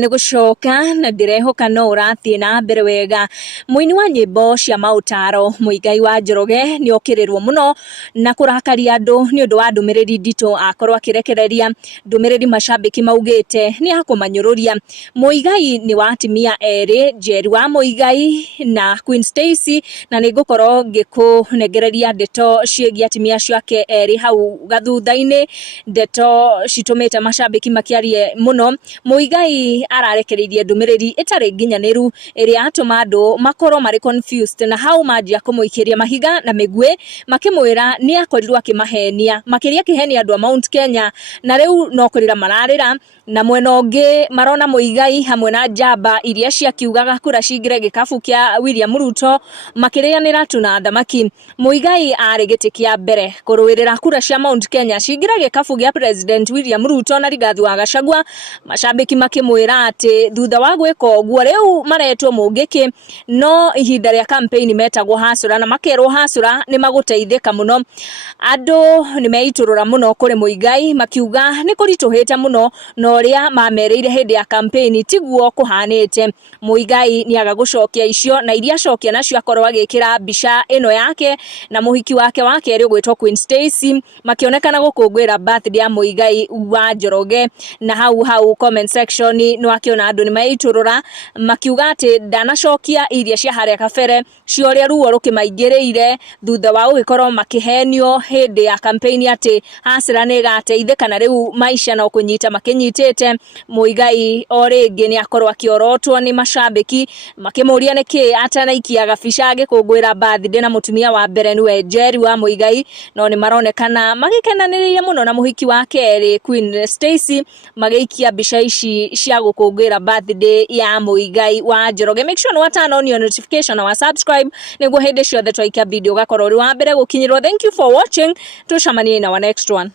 Ni gucoka na ndirehoka no urathie na mbere wega. Muini wa nyimbo cia mautaro Muigai wa Njoroge ni okirirwo muno na kurakaria andu ni undu wa ndumiriri ndito akorwo akirekereria. Ndumiriri mashabiki maugite ni akumanyururia. Muigai ni wa atimia eri, Njeri wa Muigai na Queen Stacy, na ni ngukorwo ngikunengereria ndeto ciegie atimia ciake eri hau gathutha-ini, ndeto citumite mashabiki makiarie muno. Muigai ararekereirie ndumiriri itari nginyaniru iria atuma andu makorwo mari confused na hau manjia kumuikiria mahiga na migwe makimwira ni akorirwo akimahenia makiria kihenia andu a Mount Kenya, na riu no kurira mararira. Na mwena ungi marona Muigai hamwe na njamba iria ciakiugaga kura cingire gikabu kia William Ruto makirianira tu na thamaki. Muigai ari giti kia mbere kuruirira kura cia Mount Kenya cingire gikabu gia President William Ruto na Rigathi wa Gachagua. Mashabiki makimwira ati thutha wa gwika uguo riu maretwo mungiki no ihinda ria campaign metagwo hasura, na makerwo hasura ni maguteithika muno. Andu ni meiturura muno kuri Muigai makiuga ni kurituhite muno no ria mamereire hindi ya campaign tiguo kuhanite. Muigai ni agagucokia icio na iria cokia nacio akorwo agikira mbica ino yake na muhiki wake wa keri gwitwo Queen Stacy makionekana gukungwira birthday ya Muigai wa Njoroge. Na hau comment section no akiona andu ni meiturura makiuga ati ndanacokia iria cia haria kabere cioria ruo rukimaingiriire thutha wa gugikorwo makihenio hindi ya campaign ati hasira ni gateithika na riu maisha no kunyita makinyitite. Muigai o ringi ni akorwo akiorotwo ni mashabiki makimuria niki atanaikia gabica agikungwira birthday na mutumia wa mbere niwe Njeri wa Muigai, no ni maronekana magikenaniriire muno na muhiki wa keri Queen Stacy magiikia mbica ici cia gukungwira birthday ya Muigai wa Njoroge. Make sure no turn on your notification na subscribe niguo hindi ciothe twaikia video gakorwo ri wa mbere gukinyirwo. Thank you for watching, tucamanie na our next one.